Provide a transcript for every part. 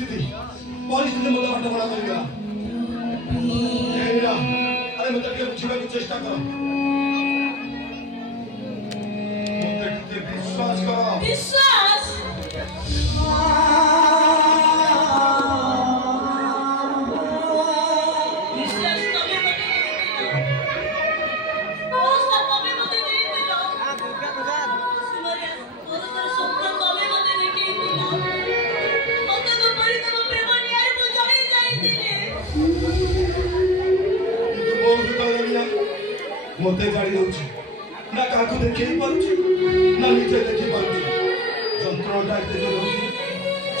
परिस्थिति मुद्दा बड़ा करेगा अरे मतलब के बुझिबा के चेष्टा करो मुझे विश्वास करो विश्वास मते गाड़ी दउछि ना काकू देखि पाउछि ना निजे देखि पाउछि যন্ত্রণাটা এতে জোর হচ্ছে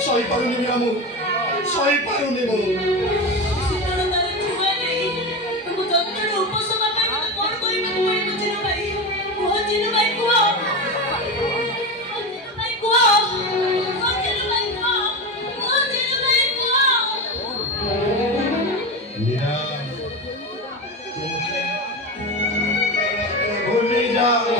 সই পারুনি আমি সই পারুনি মো শীতলতারে ছুয়া নেই তুমি যন্ত্রণা উপশম পাই মতে কোন করিବାକୁ ପଡିବ ଚିନୁ ଭାଇ କୁହ ଚିନୁ ଭାଇ କୁହ ଚିନୁ ଭାଇ କୁହ ଚିନୁ ଭାଇ କୁହ मीरा भूल जाओ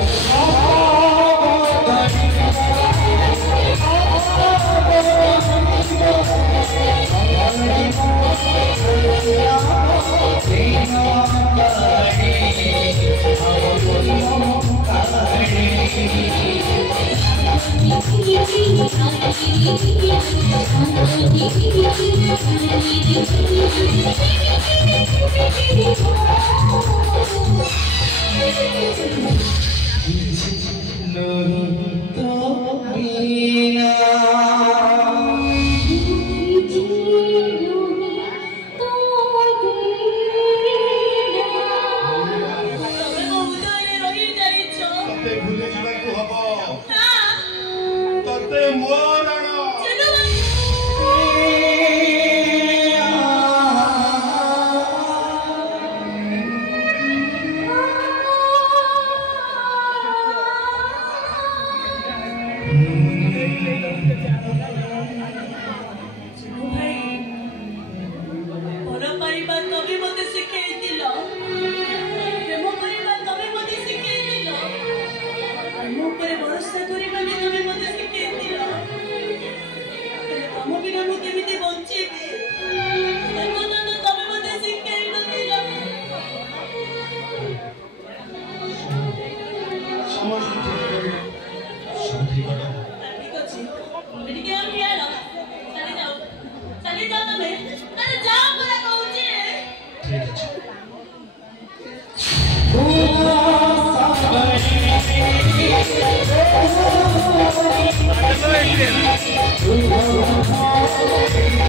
Yeah.